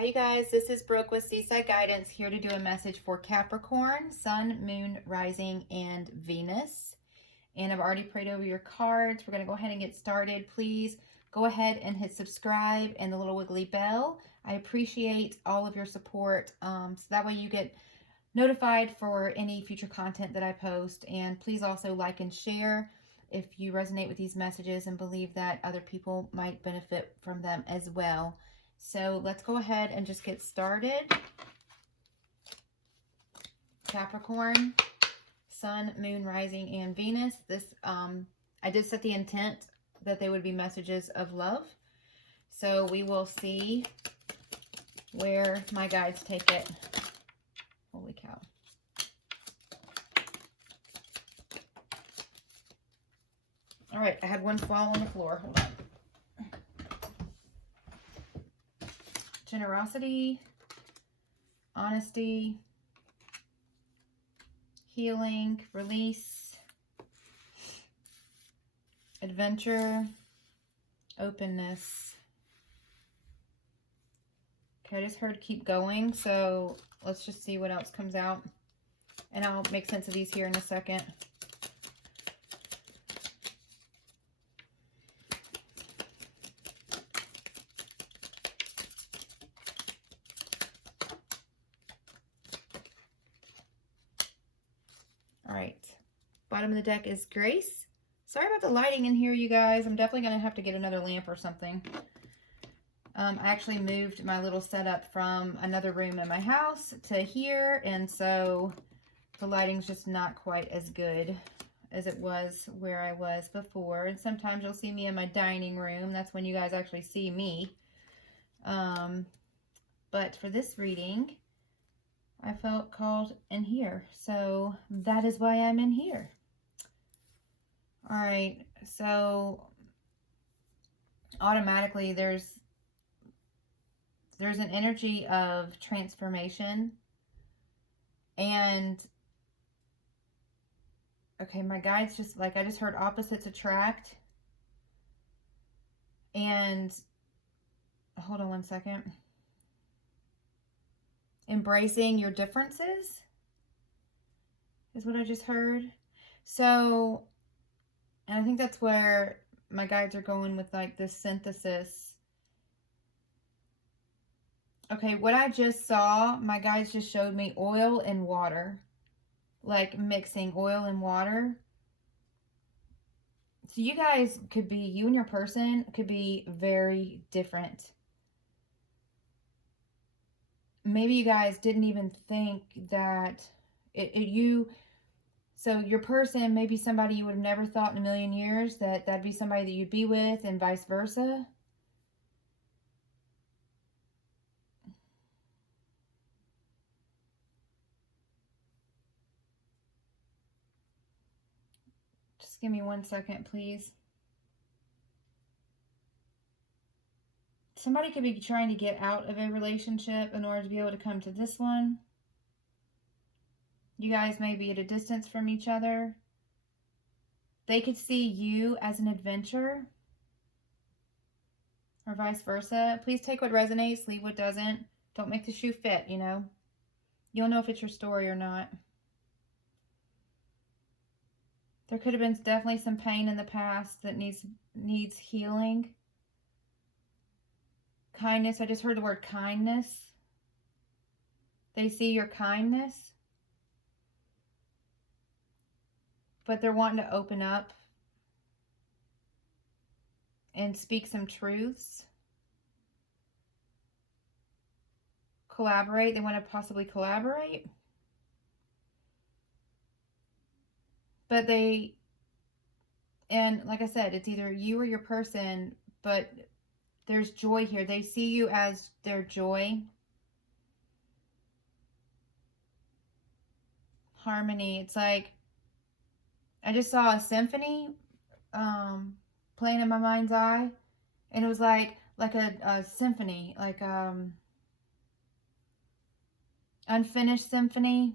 Hi you guys, this is Brooke with Seaside Guidance, here to do a message for Capricorn, Sun, Moon, Rising, and Venus. And I've already prayed over your cards. We're going to go ahead and get started. Please go ahead and hit subscribe and the little wiggly bell. I appreciate all of your support, so that way you get notified for any future content that I post. And please also like and share if you resonate with these messages and believe that other people might benefit from them as well. So let's go ahead and just get started. Capricorn, Sun, Moon, Rising, and Venus. This, I did set the intent that they would be messages of love. So we will see where my guides take it. Holy cow. All right, I had one fall on the floor. Hold on. Generosity, honesty, healing, release, adventure, openness. Okay, I just heard keep going, so let's just see what else comes out. And I'll make sense of these here in a second. All right, bottom of the deck is Grace. Sorry about the lighting in here, you guys. I'm definitely going to have to get another lamp or something. I actually moved my little setup from another room in my house to here, and so the lighting's just not quite as good as it was where I was before. And sometimes you'll see me in my dining room. That's when you guys actually see me. But for this reading, I felt called in here, so that is why I'm in here. All right, so automatically there's an energy of transformation. And okay, my guides just like, I just heard opposites attract. And hold on one second. Embracing your differences is what I just heard. So, and I think that's where my guides are going with like this synthesis. Okay, what I just saw, my guides just showed me oil and water, like mixing oil and water. So you guys could be, you and your person could be very different. Maybe you guys didn't even think that so your person may be somebody you would have never thought in a million years that'd be somebody that you'd be with, and vice versa. Just give me 1 second, please. Somebody could be trying to get out of a relationship in order to be able to come to this one. You guys may be at a distance from each other. They could see you as an adventure, or vice versa. Please take what resonates, leave what doesn't. Don't make the shoe fit, you know. You'll know if it's your story or not. There could have been definitely some pain in the past that needs healing. Kindness. I just heard the word kindness. They see your kindness, but they're wanting to open up and speak some truths. Collaborate. They want to possibly collaborate. But and like I said, it's either you or your person, but there's joy here. They see you as their joy. Harmony. It's like, I just saw a symphony playing in my mind's eye. And it was like a symphony, like unfinished symphony.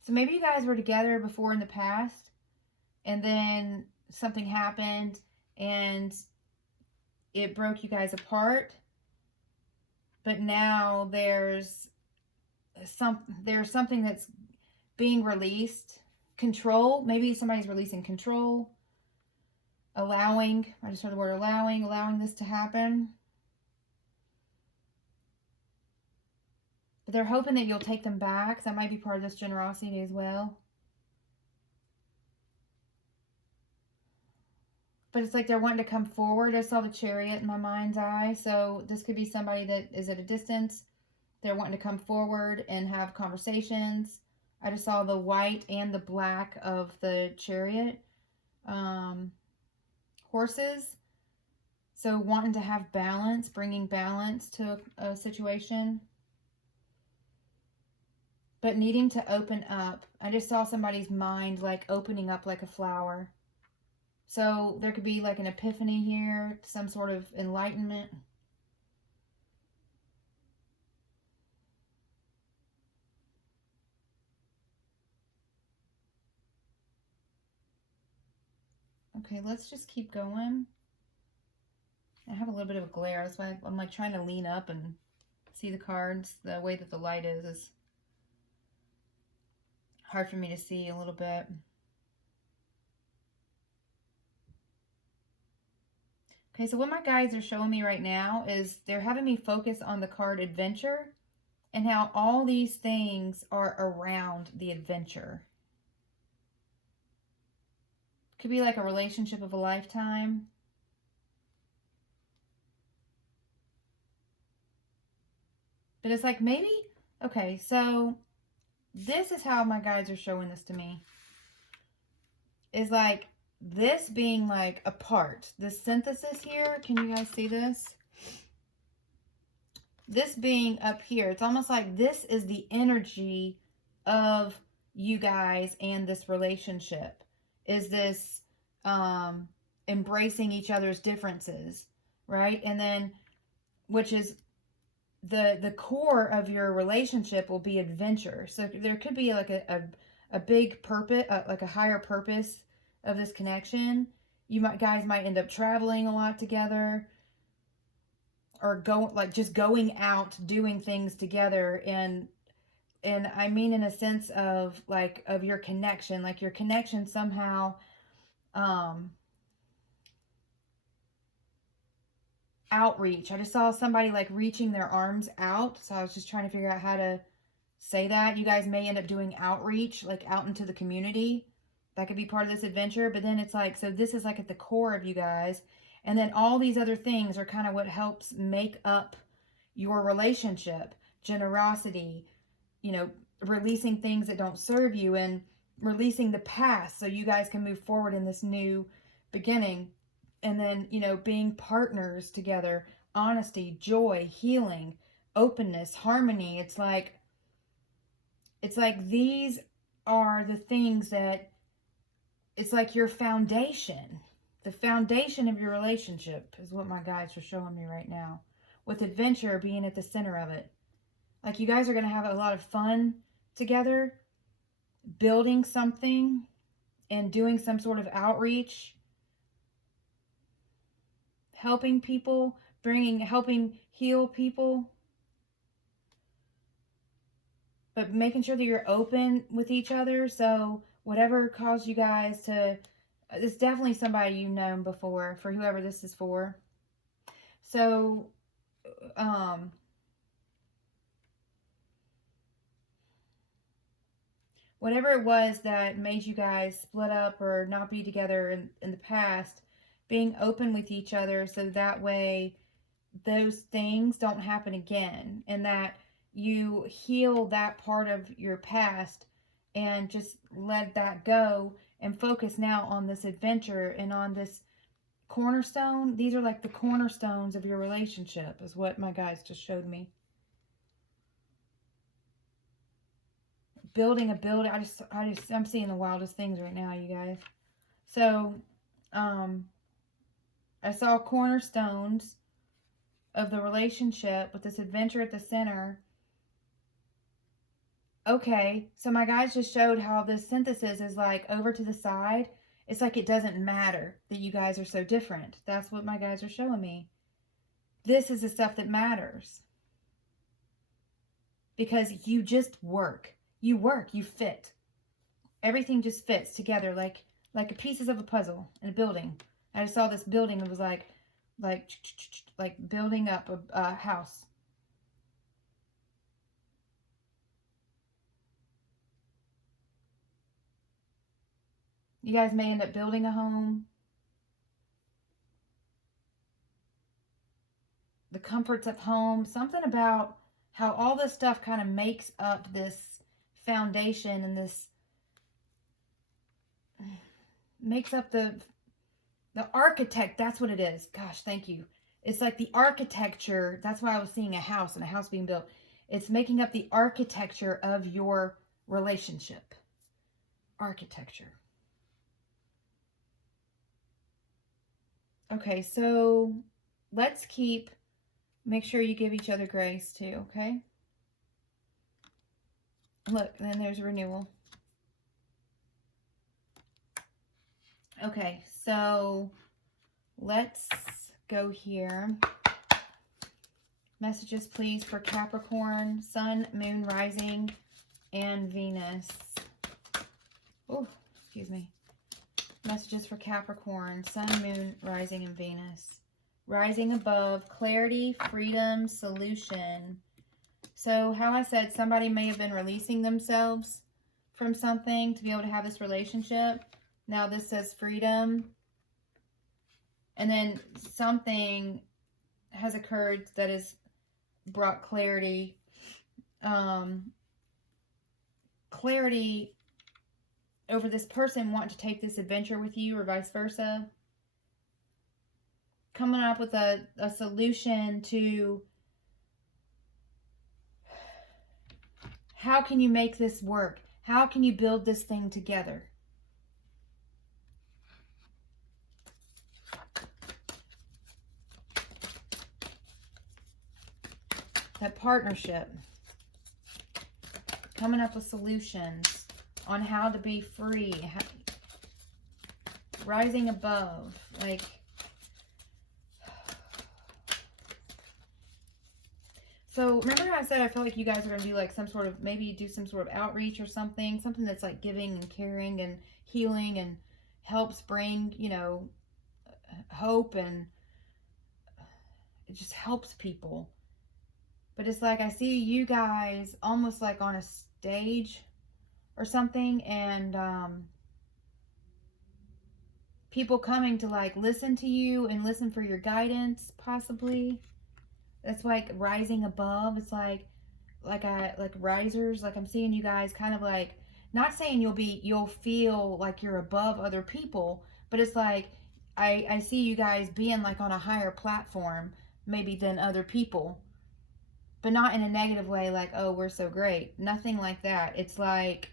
So maybe you guys were together before in the past, and then something happened and it broke you guys apart. but now there's something that's being released. Control, maybe somebody's releasing control, allowing, I just heard the word allowing this to happen. But they're hoping that you'll take them back. That might be part of this generosity as well. But it's like they're wanting to come forward. I saw the Chariot in my mind's eye. So this could be somebody that is at a distance. They're wanting to come forward and have conversations. I just saw the white and the black of the Chariot. Horses. So wanting to have balance, bringing balance to a situation. But needing to open up. I just saw somebody's mind like opening up like a flower. So there could be like an epiphany here, some sort of enlightenment. Okay, let's just keep going. I have a little bit of a glare. That's why I'm like trying to lean up and see the cards. The way that the light is hard for me to see a little bit. Okay, so what my guides are showing me right now is they're having me focus on the card adventure and how all these things are around the adventure. Could be like a relationship of a lifetime. But it's like maybe, okay, so this is how my guides are showing this to me. Is like this being like a part. This synthesis here, can you guys see this? This being up here, it's almost like this is the energy of you guys and this relationship. Is this embracing each other's differences, right? And then, which is the core of your relationship will be adventure. So there could be like a big purpose, like a higher purpose of this connection. You guys might end up traveling a lot together, or just going out doing things together. And I mean in a sense of like of your connection, like your connection somehow outreach. I just saw somebody like reaching their arms out, so I was just trying to figure out how to say that. You guys may end up doing outreach, like out into the community. That could be part of this adventure. But then it's like, so this is like at the core of you guys, and then all these other things are kind of what helps make up your relationship. Generosity, releasing things that don't serve you, and releasing the past so you guys can move forward in this new beginning. And then, being partners together, honesty, joy, healing, openness, harmony. It's like these are the things that, it's like your foundation. The foundation of your relationship is what my guides are showing me right now, with adventure being at the center of it. Like you guys are going to have a lot of fun together, building something and doing some sort of outreach, helping people, helping heal people, but making sure that you're open with each other. So whatever caused you guys to, it's definitely somebody you've known before, for whoever this is for. So, whatever it was that made you guys split up or not be together in the past, being open with each other so that way those things don't happen again, and that you heal that part of your past and just let that go and focus now on this adventure and on this cornerstone. These are like the cornerstones of your relationship, is what my guys just showed me. Building a building. I'm seeing the wildest things right now, you guys. So, I saw cornerstones of the relationship with this adventure at the center. Okay, so my guys just showed how this synthesis is like over to the side. It's like it doesn't matter that you guys are so different. That's what my guys are showing me. This is the stuff that matters. because you just work. You work, you fit. Everything just fits together like pieces of a puzzle in a building. I just saw this building that was like building up a house. You guys may end up building a home. The comforts of home. Something about how all this stuff kind of makes up this foundation, and this makes up the architect. That's what it is. Gosh, thank you. It's like the architecture. That's why I was seeing a house and a house being built. It's making up the architecture of your relationship. Architecture. Okay, so let's make sure you give each other grace too, okay? Look, then there's renewal. Okay, so let's go here. Messages, please, for Capricorn, Sun, Moon, Rising, and Venus. Oh, excuse me. Messages for Capricorn, Sun, Moon, Rising, and Venus. Rising above, clarity, freedom, solution. So how I said, somebody may have been releasing themselves from something to be able to have this relationship. Now this says freedom. And then something has occurred that has brought clarity. Clarity over this person wanting to take this adventure with you, or vice versa. Coming up with a solution to how can you make this work? How can you build this thing together? That partnership. Coming up with solutions on how to be free. Rising above. Like, so remember how I said I feel like you guys are going to do like some sort of, maybe do some sort of outreach or something. Something that's like giving and caring and healing and helps bring, you know, hope, and it just helps people. But it's like I see you guys almost like on a stage or something, and people coming to like listen to you and listen for your guidance, possibly. That's like rising above. It's like risers. Like I'm seeing you guys kind of like, not saying you'll feel like you're above other people, but it's like I see you guys being like on a higher platform maybe than other people. But not in a negative way, like, oh, we're so great. Nothing like that. It's like,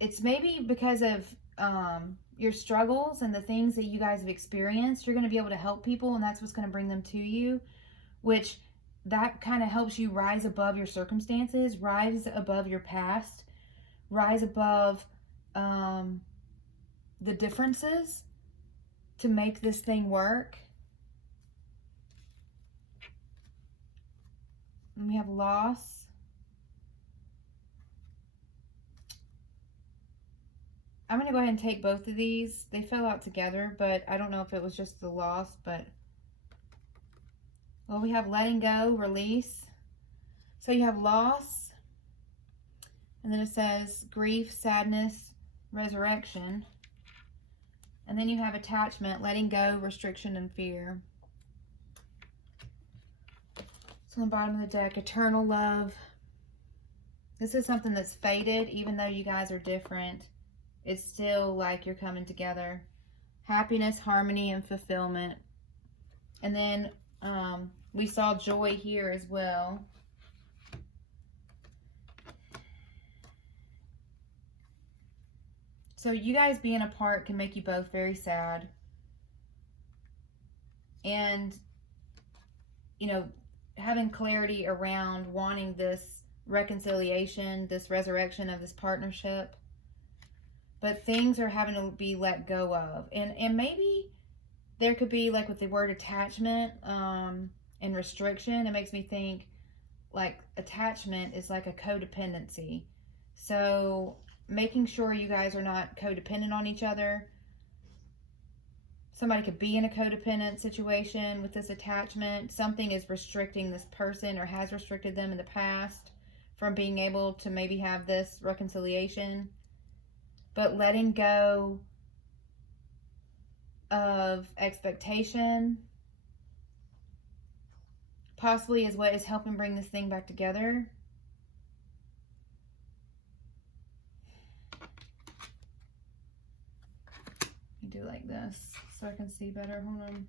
it's maybe because of your struggles and the things that you guys have experienced. You're going to be able to help people, and that's what's going to bring them to you, which that kind of helps you rise above your circumstances, rise above your past, rise above the differences to make this thing work. And we have loss. I'm going to go ahead and take both of these. They fell out together, but I don't know if it was just the loss, but... Well, we have letting go, release. So you have loss. And then it says grief, sadness, resurrection. And then you have attachment, letting go, restriction, and fear. So on the bottom of the deck, eternal love. This is something that's faded, even though you guys are different. It's still like you're coming together. Happiness, harmony, and fulfillment. And then we saw joy here as well. So you guys being apart can make you both very sad. And, you know, having clarity around wanting this reconciliation, this resurrection of this partnership. But things are having to be let go of. And maybe there could be, like with the word attachment, and restriction. It makes me think like attachment is like a codependency. So making sure you guys are not codependent on each other. Somebody could be in a codependent situation with this attachment. Something is restricting this person or has restricted them in the past from being able to maybe have this reconciliation. But letting go of expectation possibly is what is helping bring this thing back together. Do like this so I can see better. Hold on.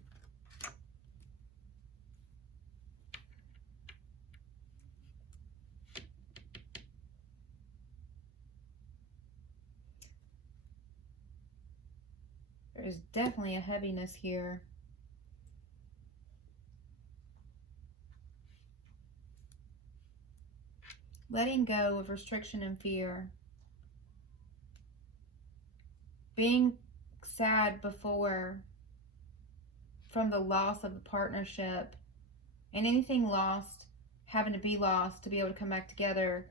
There's definitely a heaviness here. Letting go of restriction and fear. Being sad before from the loss of the partnership, and anything lost having to be lost to be able to come back together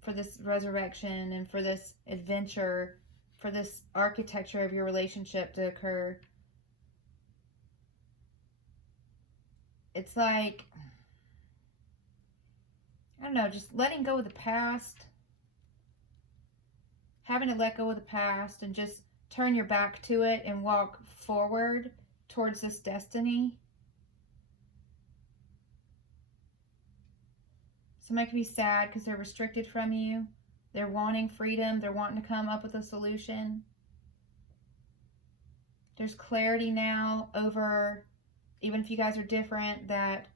for this resurrection and for this adventure, for this architecture of your relationship to occur. It's like, I don't know, just letting go of the past, having to let go of the past and just turn your back to it and walk forward towards this destiny. Somebody could be sad because they're restricted from you. They're wanting freedom. They're wanting to come up with a solution. There's clarity now over, even if you guys are different, that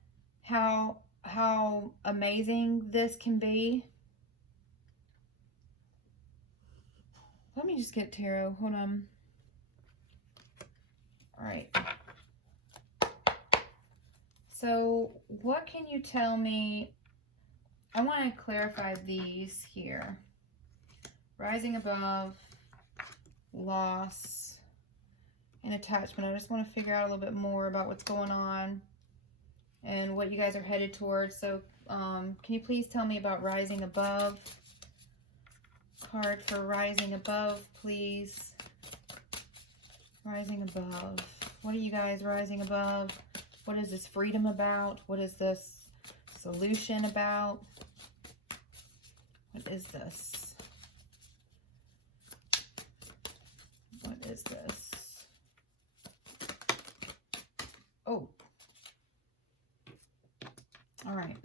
how amazing this can be. Let me just get tarot. Hold on. All right. So what can you tell me? I want to clarify these here. Rising above, loss, and attachment. I just want to figure out a little bit more about what's going on and what you guys are headed towards. So can you please tell me about rising above? Card for rising above, please. Rising above. What are you guys rising above? What is this freedom about? What is this solution about? What is this? What is this? Oh. All right.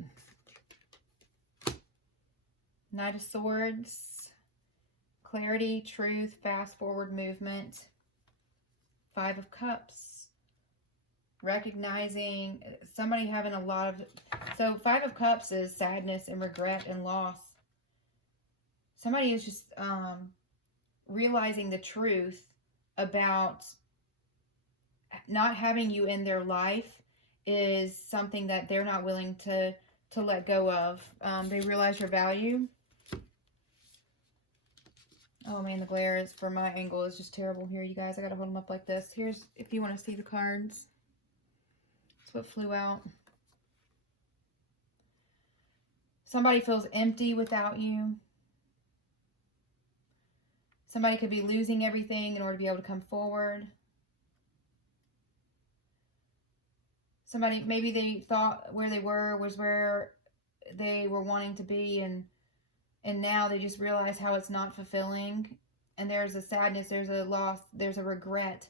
Knight of Swords. Clarity, truth, fast forward movement. Five of Cups. Recognizing somebody having a lot of... So Five of Cups is sadness and regret and loss. Somebody is just realizing the truth about not having you in their life is something that they're not willing to let go of. They realize your value. Oh man, the glare is for my angle is just terrible here, you guys. I gotta hold them up like this. Here's if you want to see the cards. That's what flew out. Somebody feels empty without you. Somebody could be losing everything in order to be able to come forward. Somebody, maybe they thought where they were was where they were wanting to be, and now they just realize how it's not fulfilling. And there's a sadness, there's a loss, there's a regret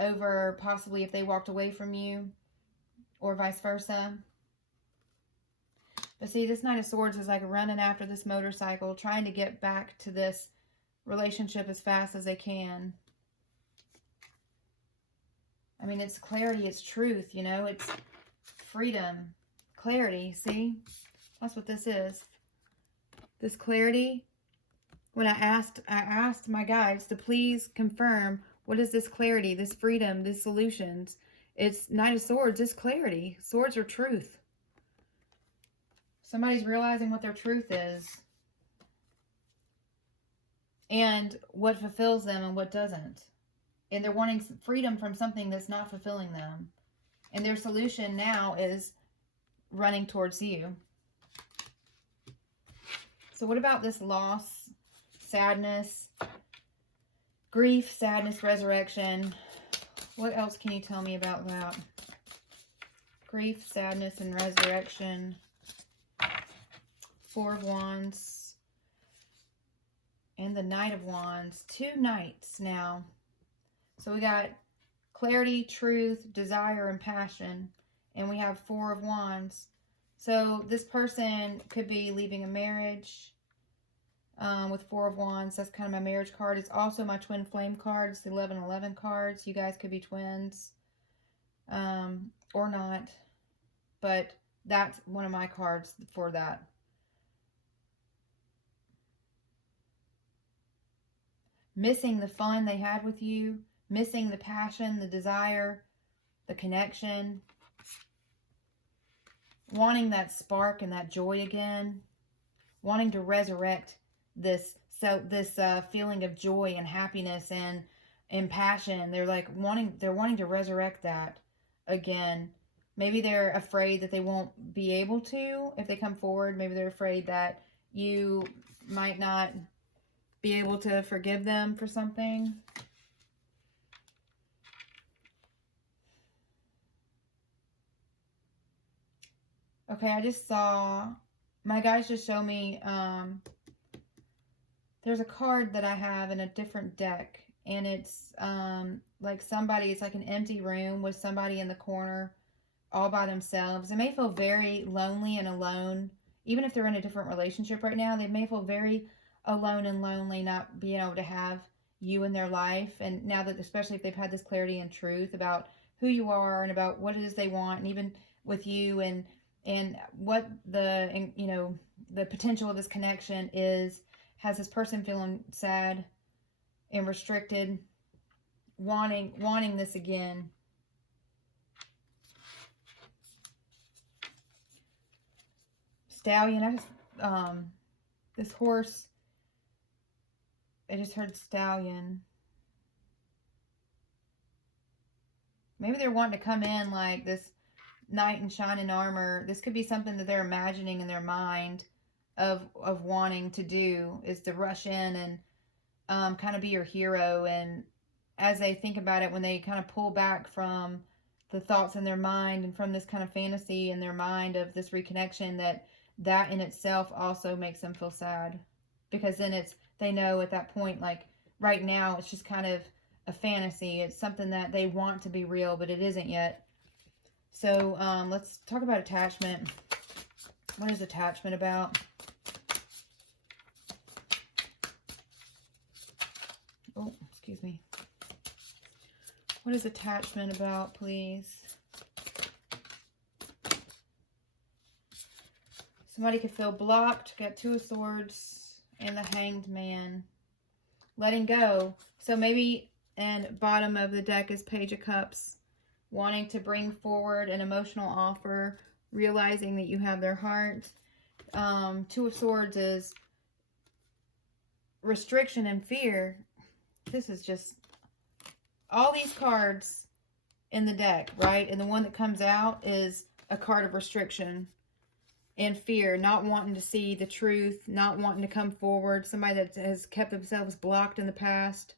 over possibly if they walked away from you or vice versa. But see, this Knight of Swords is like running after this motorcycle, trying to get back to this relationship as fast as they can. I mean, it's clarity, it's truth, you know, it's freedom, clarity, see? That's what this is. This clarity, when I asked my guides to please confirm, what is this clarity, this freedom, these solutions? It's Knight of Swords, it's clarity. Swords are truth. Somebody's realizing what their truth is. And what fulfills them and what doesn't. And they're wanting freedom from something that's not fulfilling them. And their solution now is running towards you. So what about this loss, sadness, grief, sadness, resurrection? What else can you tell me about that? Grief, sadness, and resurrection. Four of Wands. And the Knight of Wands. Two knights now. So we got clarity, truth, desire, and passion. And we have Four of Wands. So this person could be leaving a marriage with Four of Wands. That's kind of my marriage card. It's also my twin flame card. It's the 1111 cards. You guys could be twins or not. But that's one of my cards for that. Missing the fun they had with you. Missing the passion, the desire, the connection. Wanting that spark and that joy again. Wanting to resurrect this feeling of joy and happiness and passion. They're like wanting to resurrect that again. Maybe they're afraid that they won't be able to if they come forward. Maybe they're afraid that you might not be able to forgive them for something. Okay, I just saw, my guys just show me, there's a card that I have in a different deck, and it's like somebody, it's like an empty room with somebody in the corner all by themselves. They may feel very lonely and alone, even if they're in a different relationship right now. They may feel very alone and lonely, not being able to have you in their life. And now that, especially if they've had this clarity and truth about who you are and about what it is they want, and even with you, and what the, you know, the potential of this connection is, has this person feeling sad and restricted, wanting this again. Stallion, this horse, I just heard stallion. Maybe they're wanting to come in like this knight in shining armor. This could be something that they're imagining in their mind of wanting to do, is to rush in and kind of be your hero. And as they think about it, when they kind of pull back from the thoughts in their mind and from this kind of fantasy in their mind of this reconnection, that in itself also makes them feel sad, because then they know at that point, like right now, it's just kind of a fantasy. It's something that they want to be real, but it isn't yet. So let's talk about attachment. What is attachment about? Oh, excuse me. What is attachment about, please? Somebody could feel blocked. Got Two of Swords and the Hanged Man. Letting go. So maybe, and bottom of the deck is Page of Cups. Wanting to bring forward an emotional offer. Realizing that you have their heart. Two of Swords is restriction and fear. This is just all these cards in the deck, right? And the one that comes out is a card of restriction and fear, not wanting to see the truth, not wanting to come forward. Somebody that has kept themselves blocked in the past,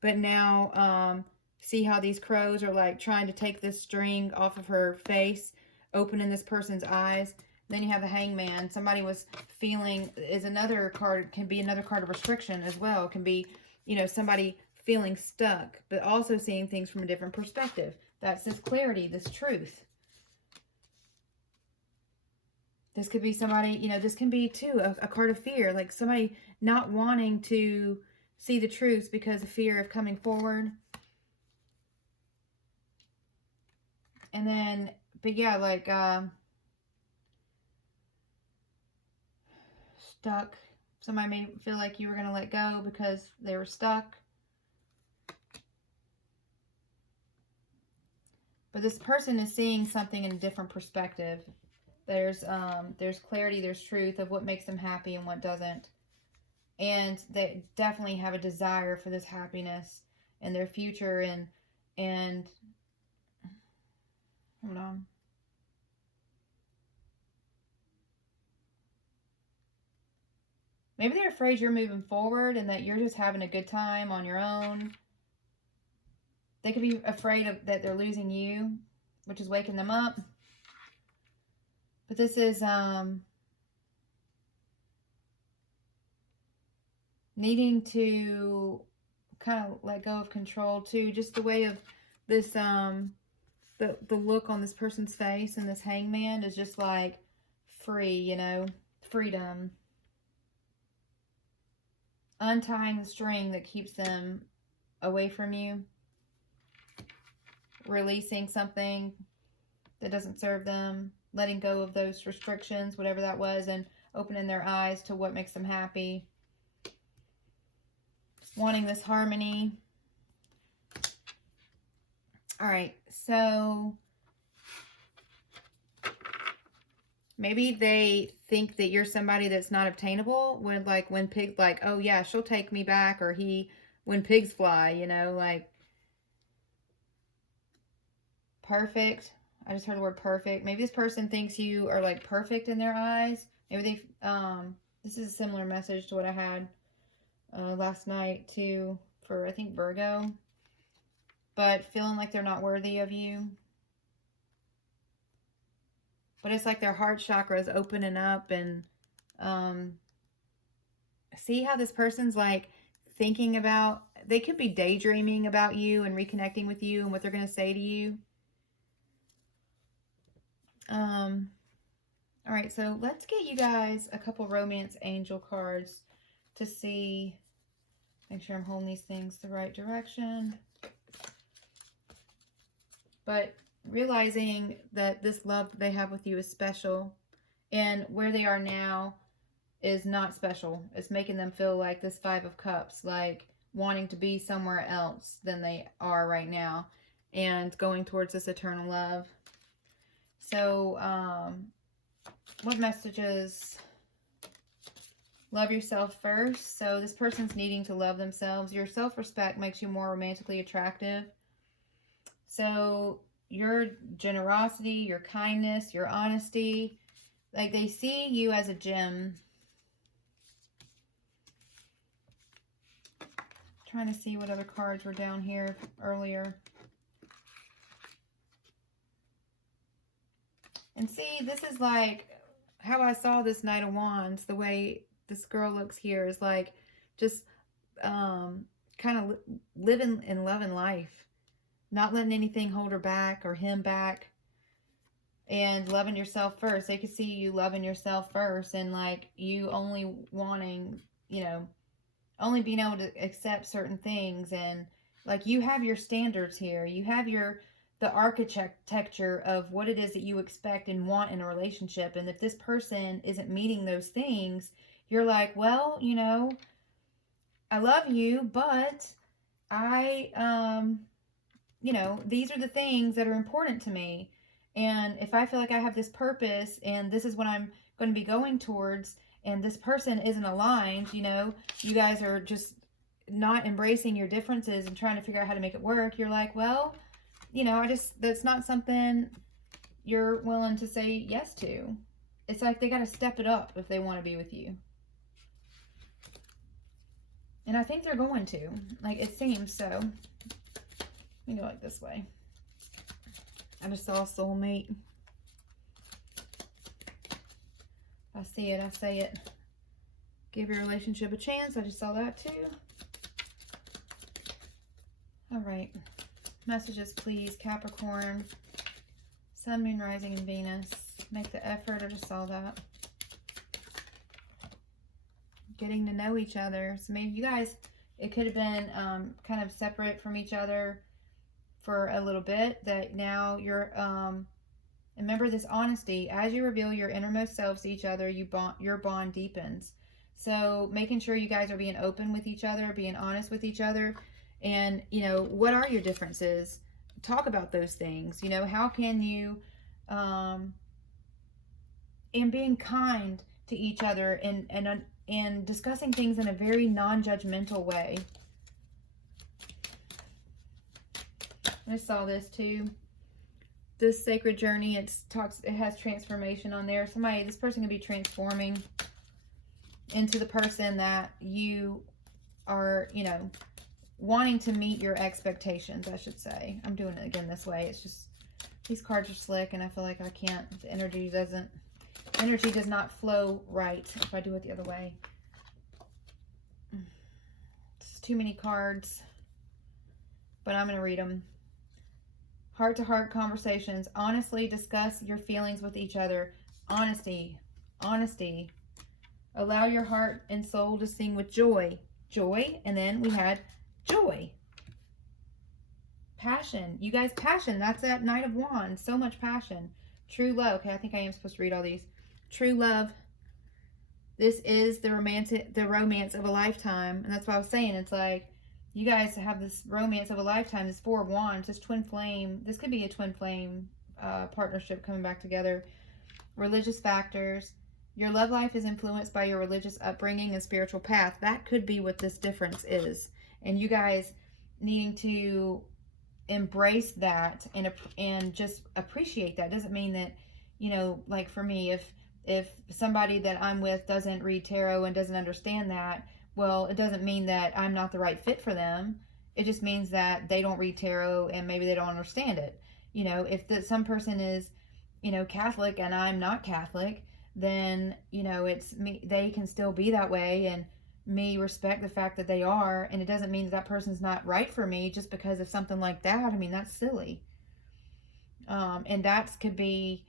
but now see how these crows are like trying to take this string off of her face, opening this person's eyes. Then you have the Hangman. Somebody was feeling, is another card, can be another card of restriction as well. It can be, you know, somebody feeling stuck, but also seeing things from a different perspective. That's this clarity, this truth. This could be somebody, you know, this can be too a card of fear, like somebody not wanting to see the truth because of fear of coming forward. And then, but yeah, like stuck. Somebody may feel like you were going to let go because they were stuck. But this person is seeing something in a different perspective. There's clarity, there's truth of what makes them happy and what doesn't. And they definitely have a desire for this happiness in their future, and hold on. Maybe they're afraid you're moving forward and that you're just having a good time on your own. They could be afraid of that they're losing you, which is waking them up. But this is needing to kind of let go of control too. Just the way of this the look on this person's face and this hangman is just like free, you know, freedom. Untying the string that keeps them away from you. Releasing something that doesn't serve them. Letting go of those restrictions, whatever that was, and opening their eyes to what makes them happy. Wanting this harmony. All right, so maybe they think that you're somebody that's not obtainable. When pigs, like, oh yeah, she'll take me back, or when pigs fly, you know, like perfect. I just heard the word perfect. Maybe this person thinks you are like perfect in their eyes. Maybe this is a similar message to what I had last night too for, I think, Virgo. But feeling like they're not worthy of you. But it's like their heart chakra is opening up, and see how this person's like thinking about, they could be daydreaming about you and reconnecting with you and what they're going to say to you. All right, so let's get you guys a couple romance angel cards to see, make sure I'm holding these things the right direction. But realizing that this love they have with you is special, and where they are now is not special. It's making them feel like this Five of Cups, like wanting to be somewhere else than they are right now, and going towards this eternal love. So, what messages? Love yourself first. So this person's needing to love themselves. Your self-respect makes you more romantically attractive. So your generosity, your kindness, your honesty, like they see you as a gem. Trying to see what other cards were down here earlier. And see, this is like how I saw this Knight of Wands. The way this girl looks here is like just kind of living and loving life. Not letting anything hold her back or him back. And loving yourself first. They can see you loving yourself first. And like you only wanting, you know, only being able to accept certain things. And like you have your standards here. You have the architecture of what it is that you expect and want in a relationship. And if this person isn't meeting those things, you're like, well, you know, I love you, but you know, these are the things that are important to me. And if I feel like I have this purpose and this is what I'm going to be going towards, and this person isn't aligned, you know, you guys are just not embracing your differences and trying to figure out how to make it work, you're like, well, you know, that's not something you're willing to say yes to. It's like they got to step it up if they want to be with you. And I think they're going to. Like, it seems so. Let me go like this way. I just saw a soulmate. If I see it, I say it. Give your relationship a chance. I just saw that too. All right. Messages, please. Capricorn. Sun, Moon, Rising, and Venus. Make the effort. I just saw that. Getting to know each other. So maybe you guys, it could have been kind of separate from each other for a little bit. That now you're, remember this honesty. As you reveal your innermost selves to each other, your bond deepens. So making sure you guys are being open with each other, being honest with each other. And, you know, what are your differences? Talk about those things. You know, how can you, and being kind to each other and discussing things in a very non-judgmental way. I saw this too. This sacred journey, it has transformation on there. This person can be transforming. into the person that you are, you know, wanting to meet your expectations, I should say. I'm doing it again this way. It's just, these cards are slick and I feel like I can't, the energy does not flow right if I do it the other way. It's too many cards, but I'm going to read them. Heart-to-heart conversations. Honestly discuss your feelings with each other. Honesty. Honesty. Allow your heart and soul to sing with joy. Joy. And then we had joy. Passion. You guys, passion. That's that Knight of Wands. So much passion. True love. Okay, I think I am supposed to read all these. True love. This is the romance of a lifetime. And that's what I was saying. It's like, you guys have this romance of a lifetime. This Four of Wands. This twin flame. This could be a twin flame partnership coming back together. Religious factors. Your love life is influenced by your religious upbringing and spiritual path. That could be what this difference is. And you guys needing to embrace that and just appreciate that. Doesn't mean that, you know, like for me, if somebody that I'm with doesn't read tarot and doesn't understand that, well, it doesn't mean that I'm not the right fit for them. It just means that they don't read tarot and maybe they don't understand it. You know, if some person is, you know, Catholic and I'm not Catholic, then, you know, it's me, they can still be that way, and me respect the fact that they are, and it doesn't mean that person's not right for me just because of something like that. I mean, that's silly. And that could be,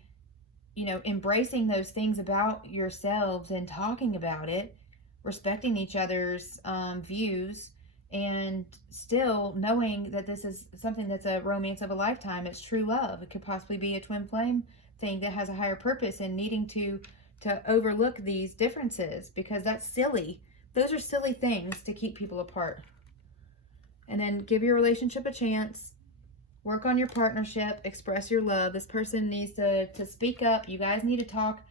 you know, embracing those things about yourselves and talking about it, respecting each other's views, and still knowing that this is something that's a romance of a lifetime. It's true love. It could possibly be a twin flame thing that has a higher purpose, and needing to overlook these differences, because that's silly. Those are silly things to keep people apart. And then give your relationship a chance. Work on your partnership. Express your love. This person needs to speak up. You guys need to talk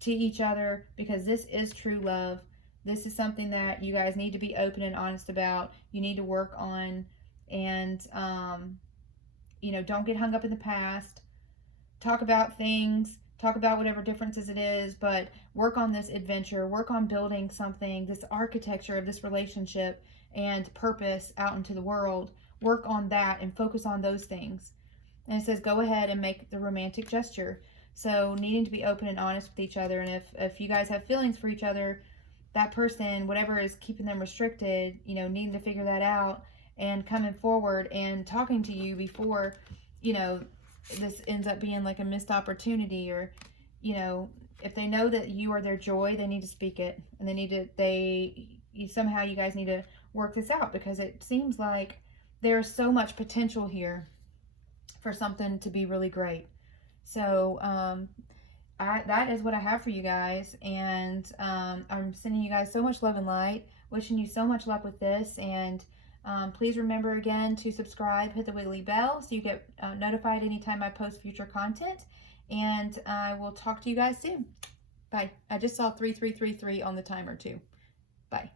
to each other, because this is true love. This is something that you guys need to be open and honest about. You need to work on, and you know, don't get hung up in the past. Talk about things. Talk about whatever differences it is, but work on this adventure. Work on building something, this architecture of this relationship and purpose out into the world. Work on that and focus on those things. And it says, go ahead and make the romantic gesture. So needing to be open and honest with each other. And if you guys have feelings for each other, that person, whatever is keeping them restricted, you know, needing to figure that out and coming forward and talking to you before, you know, this ends up being like a missed opportunity. Or, you know, if they know that you are their joy, they need to speak it, and somehow you guys need to work this out, because it seems like there's so much potential here for something to be really great. So that is what I have for you guys, and I'm sending you guys so much love and light, wishing you so much luck with this. And please remember again to subscribe, hit the wiggly bell so you get notified anytime I post future content. And I will talk to you guys soon. Bye. I just saw 3333 on the timer too. Bye.